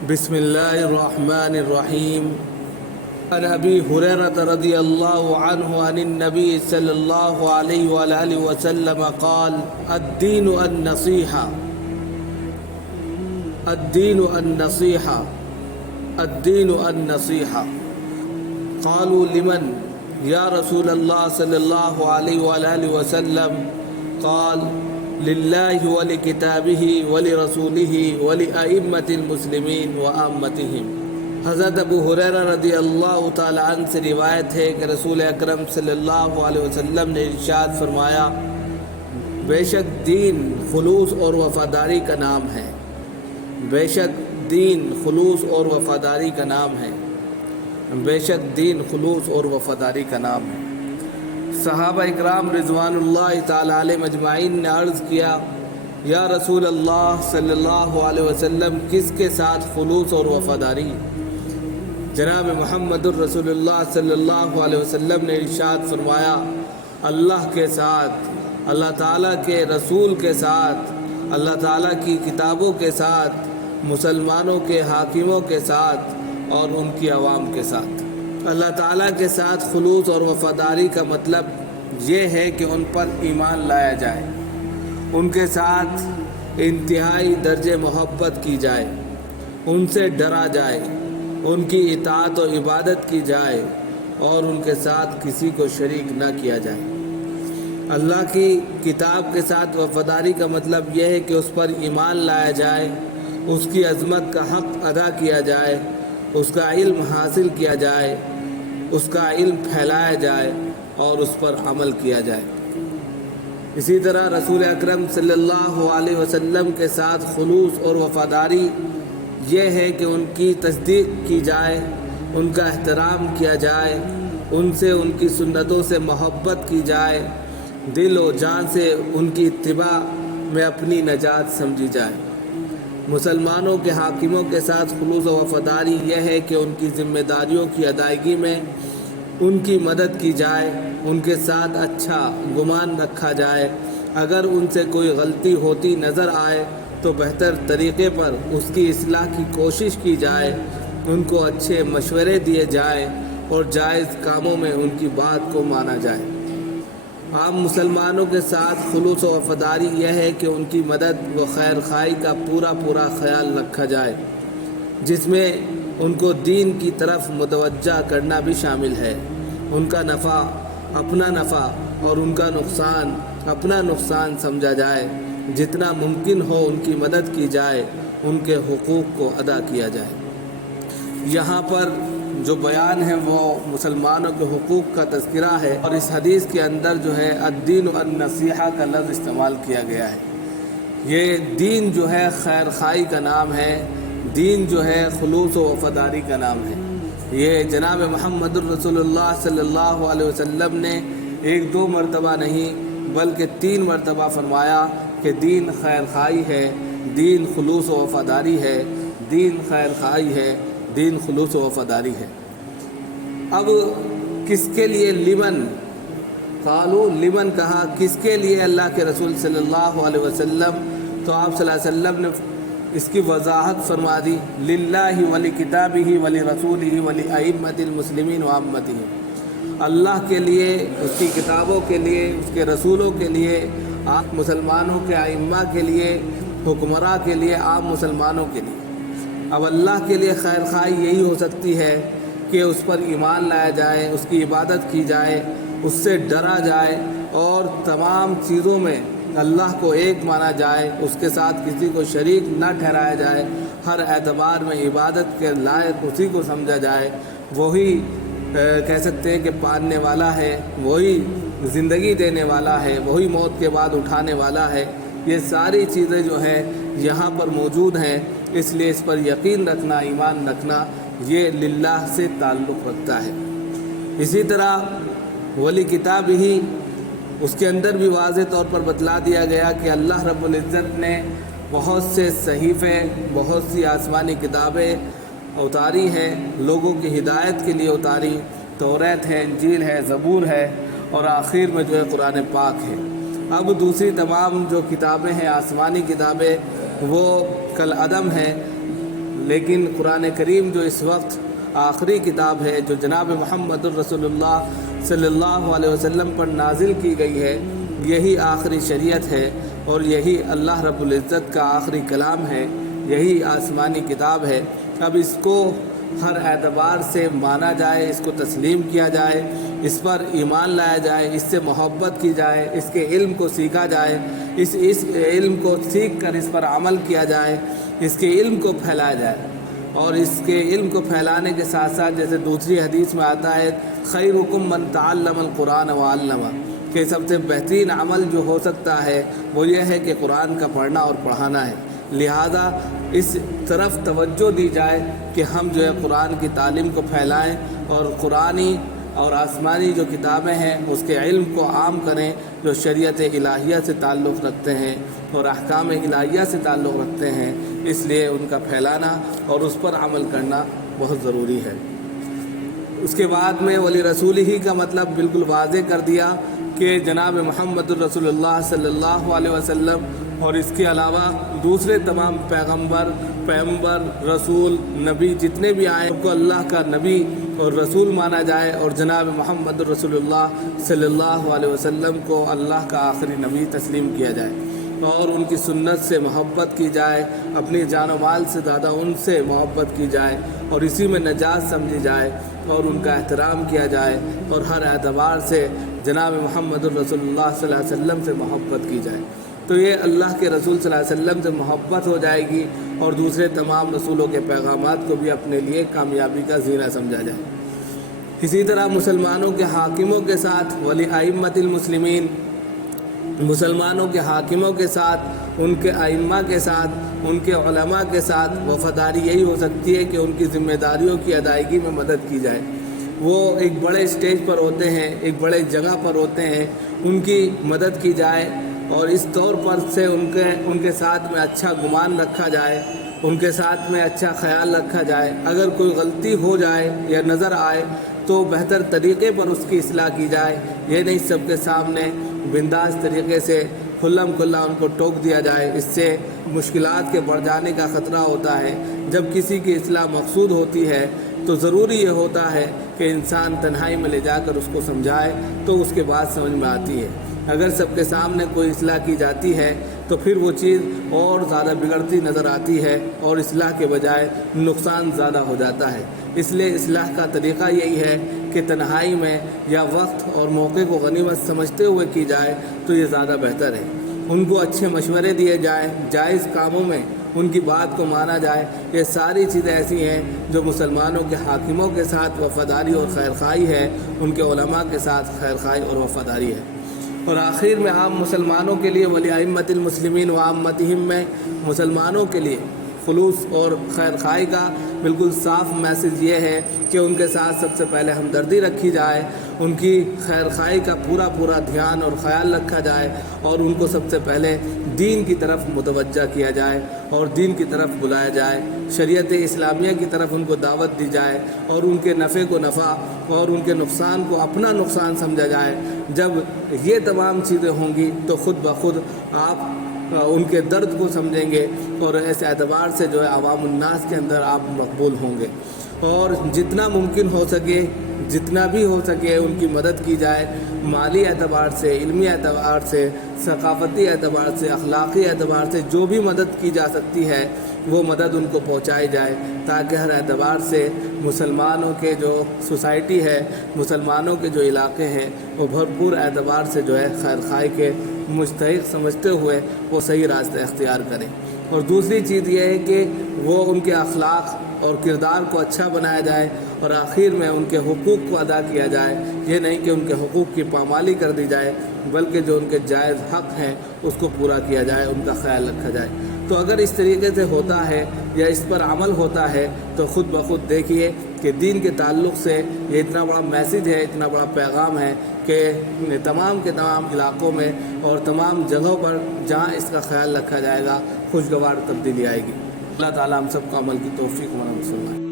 بسم الله الرحمن الرحيم. عن أبي هريرة رضي الله عنه عن النبي صلى الله عليه وآله وسلم قال: الدين النصيحة، الدين النصيحة، الدين النصيحة. قالوا لمن يا رسول الله صلى الله عليه وآله وسلم؟ قال: لله ولكتابه ولرسوله ولأئمة المسلمين وعامتهم. حضرت ابو ہریرہ رضی اللہ تعالی عنہ سے روایت ہے کہ رسول اکرم صلی اللہ علیہ وسلم نے ارشاد فرمایا: بے شک دین خلوص اور وفاداری کا نام ہے، بے شک دین خلوص اور وفاداری کا نام ہے، بے شک دین خلوص اور وفاداری کا نام ہے۔ صحابہ اکرام رضوان اللہ تعالی علیہ مجمعین نے عرض کیا: یا رسول اللہ صلی اللہ علیہ وسلم، کس کے ساتھ خلوص اور وفاداری؟ جناب محمد الرسول اللہ صلی اللہ علیہ وسلم نے ارشاد فرمایا: اللہ کے ساتھ، اللہ تعالیٰ کے رسول کے ساتھ، اللہ تعالیٰ کی کتابوں کے ساتھ، مسلمانوں کے حاکموں کے ساتھ اور ان کی عوام کے ساتھ۔ اللہ تعالیٰ کے ساتھ خلوص اور وفاداری کا مطلب یہ ہے کہ ان پر ایمان لایا جائے، ان کے ساتھ انتہائی درجے محبت کی جائے، ان سے ڈرا جائے، ان کی اطاعت و عبادت کی جائے اور ان کے ساتھ کسی کو شریک نہ کیا جائے۔ اللہ کی کتاب کے ساتھ وفاداری کا مطلب یہ ہے کہ اس پر ایمان لایا جائے، اس کی عظمت کا حق ادا کیا جائے، اس کا علم حاصل کیا جائے، اس کا علم پھیلایا جائے اور اس پر عمل کیا جائے۔ اسی طرح رسول اکرم صلی اللہ علیہ وسلم کے ساتھ خلوص اور وفاداری یہ ہے کہ ان کی تصدیق کی جائے، ان کا احترام کیا جائے، ان سے ان کی سنتوں سے محبت کی جائے، دل و جان سے ان کی اتباع میں اپنی نجات سمجھی جائے۔ مسلمانوں کے حاکموں کے ساتھ خلوص و وفاداری یہ ہے کہ ان کی ذمہ داریوں کی ادائیگی میں ان کی مدد کی جائے، ان کے ساتھ اچھا گمان رکھا جائے، اگر ان سے کوئی غلطی ہوتی نظر آئے تو بہتر طریقے پر اس کی اصلاح کی کوشش کی جائے، ان کو اچھے مشورے دیے جائیں اور جائز کاموں میں ان کی بات کو مانا جائے۔ عام مسلمانوں کے ساتھ خلوص و وفاداری یہ ہے کہ ان کی مدد و خیر خواہی کا پورا خیال رکھا جائے، جس میں ان کو دین کی طرف متوجہ کرنا بھی شامل ہے۔ ان کا نفع اپنا نفع اور ان کا نقصان اپنا نقصان سمجھا جائے، جتنا ممکن ہو ان کی مدد کی جائے، ان کے حقوق کو ادا کیا جائے۔ یہاں پر جو بیان ہے وہ مسلمانوں کے حقوق کا تذکرہ ہے، اور اس حدیث کے اندر جو ہے الدین النصیحہ کا لفظ استعمال کیا گیا ہے۔ یہ دین جو ہے خیر خواہی کا نام ہے، دین جو ہے خلوص و وفاداری کا نام ہے۔ یہ جناب محمد الرسول اللہ صلی اللہ علیہ وسلم نے ایک دو مرتبہ نہیں بلکہ 3 مرتبہ فرمایا کہ دین خیر خواہی ہے، دین خلوص و وفاداری ہے، دین خیر خواہی ہے، دین خلوص و وفاداری ہے۔ اب کس کے لیے لمن قالو، لمن کہا، کس کے لیے اللہ کے رسول صلی اللہ علیہ وسلم؟ تو آپ صلی اللہ علیہ وسلم نے اس کی وضاحت فرما دی: للہ ولکتابہ ولرسولہ ولأئمۃ المسلمین وعامتہم۔ اللہ کے لیے، اس کی کتابوں کے لیے، اس کے رسولوں کے لیے، آپ مسلمانوں کے ائمہ کے لیے، حکمراں کے لیے، عام مسلمانوں کے لیے۔ اب اللہ کے لیے خیر خواہی یہی ہو سکتی ہے کہ اس پر ایمان لایا جائے، اس کی عبادت کی جائے، اس سے ڈرا جائے اور تمام چیزوں میں اللہ کو ایک مانا جائے، اس کے ساتھ کسی کو شریک نہ ٹھہرایا جائے، ہر اعتبار میں عبادت کے لائق اسی کو سمجھا جائے، وہی کہہ سکتے ہیں کہ پالنے والا ہے، وہی زندگی دینے والا ہے، وہی موت کے بعد اٹھانے والا ہے۔ یہ ساری چیزیں جو ہیں یہاں پر موجود ہیں، اس لیے اس پر یقین رکھنا، ایمان رکھنا، یہ للہ سے تعلق رکھتا ہے۔ اسی طرح ولی کتاب ہی، اس کے اندر بھی واضح طور پر بتلا دیا گیا کہ اللہ رب العزت نے بہت سے صحیفے، بہت سی آسمانی کتابیں اتاری ہیں، لوگوں کی ہدایت کے لیے اتاری۔ توریت ہے، انجیل ہے، زبور ہے، اور آخر میں جو ہے قرآن پاک ہے۔ اب دوسری تمام جو کتابیں ہیں، آسمانی کتابیں، وہ کالعدم ہیں، لیکن قرآن کریم جو اس وقت آخری کتاب ہے جو جناب محمد الرسول اللہ صلی اللہ علیہ وسلم پر نازل کی گئی ہے، یہی آخری شریعت ہے اور یہی اللہ رب العزت کا آخری کلام ہے، یہی آسمانی کتاب ہے۔ اب اس کو ہر اعتبار سے مانا جائے، اس کو تسلیم کیا جائے، اس پر ایمان لایا جائے، اس سے محبت کی جائے، اس کے علم کو سیکھا جائے، اس علم کو سیکھ کر اس پر عمل کیا جائے، اس کے علم کو پھیلایا جائے۔ اور اس کے علم کو پھیلانے کے ساتھ ساتھ جیسے دوسری حدیث میں آتا ہے خیرکم من تعلم القرآن وعلمہ، کہ سب سے بہترین عمل جو ہو سکتا ہے وہ یہ ہے کہ قرآن کا پڑھنا اور پڑھانا ہے۔ لہذا اس طرف توجہ دی جائے کہ ہم جو ہے قرآن کی تعلیم کو پھیلائیں اور قرآنی اور آسمانی جو کتابیں ہیں اس کے علم کو عام کریں جو شریعت الہیہ سے تعلق رکھتے ہیں اور احکام الہیہ سے تعلق رکھتے ہیں، اس لیے ان کا پھیلانا اور اس پر عمل کرنا بہت ضروری ہے۔ اس کے بعد میں ولی رسول ہی کا مطلب بالکل واضح کر دیا کہ جناب محمد الرسول اللہ صلی اللہ علیہ وسلم اور اس کے علاوہ دوسرے تمام پیغمبر رسول نبی جتنے بھی آئے ان کو اللہ کا نبی اور رسول مانا جائے اور جناب محمد الرسول اللہ صلی اللہ علیہ وسلم کو اللہ کا آخری نبی تسلیم کیا جائے اور ان کی سنت سے محبت کی جائے، اپنی جان و مال سے زیادہ ان سے محبت کی جائے اور اسی میں نجات سمجھی جائے اور ان کا احترام کیا جائے اور ہر اعتبار سے جناب محمد الرسول اللہ صلی اللہ علیہ وسلم سے محبت کی جائے۔ تو یہ اللہ کے رسول صلی اللہ علیہ وسلم سے محبت ہو جائے گی اور دوسرے تمام رسولوں کے پیغامات کو بھی اپنے لیے کامیابی کا زینہ سمجھا جائے۔ اسی طرح مسلمانوں کے حاکموں کے ساتھ ولی ائمۃ المسلمین، مسلمانوں کے حاکموں کے ساتھ، ان کے ائمہ کے ساتھ، ان کے علماء کے ساتھ وفاداری یہی ہو سکتی ہے کہ ان کی ذمہ داریوں کی ادائیگی میں مدد کی جائے۔ وہ ایک بڑے اسٹیج پر ہوتے ہیں، ایک بڑے جگہ پر ہوتے ہیں، ان کی مدد کی جائے اور اس طور پر سے ان کے ساتھ میں اچھا گمان رکھا جائے، ان کے ساتھ میں اچھا خیال رکھا جائے۔ اگر کوئی غلطی ہو جائے یا نظر آئے تو بہتر طریقے پر اس کی اصلاح کی جائے، یہ نہیں سب کے سامنے بنداز طریقے سے کھلم کھلا ان کو ٹوک دیا جائے۔ اس سے مشکلات کے بڑھ جانے کا خطرہ ہوتا ہے۔ جب کسی کی اصلاح مقصود ہوتی ہے تو ضروری یہ ہوتا ہے کہ انسان تنہائی میں لے جا کر اس کو سمجھائے تو اس کے بعد سمجھ میں آتی ہے۔ اگر سب کے سامنے کوئی اصلاح کی جاتی ہے تو پھر وہ چیز اور زیادہ بگڑتی نظر آتی ہے اور اصلاح کے بجائے نقصان زیادہ ہو جاتا ہے۔ اس لیے اصلاح کا طریقہ یہی ہے کہ تنہائی میں یا وقت اور موقع کو غنیمت سمجھتے ہوئے کی جائے تو یہ زیادہ بہتر ہے۔ ان کو اچھے مشورے دیے جائیں، جائز کاموں میں ان کی بات کو مانا جائے۔ یہ ساری چیزیں ایسی ہیں جو مسلمانوں کے حاکموں کے ساتھ وفاداری اور خیرخواہی ہے، ان کے علماء کے ساتھ خیرخواہی اور وفاداری ہے۔ اور آخر میں عام مسلمانوں کے لیے ولی ائمۃ المسلمین و عامتہم میں مسلمانوں کے لیے خلوص اور خیرخواہی کا بالکل صاف میسج یہ ہے کہ ان کے ساتھ سب سے پہلے ہمدردی رکھی جائے، ان کی خیرخواہی کا پورا دھیان اور خیال رکھا جائے اور ان کو سب سے پہلے دین کی طرف متوجہ کیا جائے اور دین کی طرف بلایا جائے، شریعت اسلامیہ کی طرف ان کو دعوت دی جائے اور ان کے نفع کو نفع اور ان کے نقصان کو اپنا نقصان سمجھا جائے۔ جب یہ تمام چیزیں ہوں گی تو خود بخود آپ ان کے درد کو سمجھیں گے اور ایسے اعتبار سے جو ہے عوام الناس کے اندر آپ مقبول ہوں گے۔ اور جتنا ممکن ہو سکے، جتنا بھی ہو سکے ان کی مدد کی جائے، مالی اعتبار سے، علمی اعتبار سے، ثقافتی اعتبار سے، اخلاقی اعتبار سے جو بھی مدد کی جا سکتی ہے وہ مدد ان کو پہنچائی جائے تاکہ ہر اعتبار سے مسلمانوں کے جو سوسائٹی ہے، مسلمانوں کے جو علاقے ہیں وہ بھرپور اعتبار سے جو ہے خیرخواہی کے مستحق سمجھتے ہوئے وہ صحیح راستہ اختیار کریں۔ اور دوسری چیز یہ ہے کہ وہ ان کے اخلاق اور کردار کو اچھا بنایا جائے اور آخر میں ان کے حقوق کو ادا کیا جائے۔ یہ نہیں کہ ان کے حقوق کی پامالی کر دی جائے بلکہ جو ان کے جائز حق ہیں اس کو پورا کیا جائے، ان کا خیال رکھا جائے۔ تو اگر اس طریقے سے ہوتا ہے یا اس پر عمل ہوتا ہے تو خود بخود دیکھیے کہ دین کے تعلق سے یہ اتنا بڑا میسج ہے، اتنا بڑا پیغام ہے کہ تمام کے تمام علاقوں میں اور تمام جگہوں پر جہاں اس کا خیال رکھا جائے گا خوشگوار تبدیلی آئے گی۔ اللہ تعالیٰ ہم سب کو عمل کی توفیق و نصیب فرمائے۔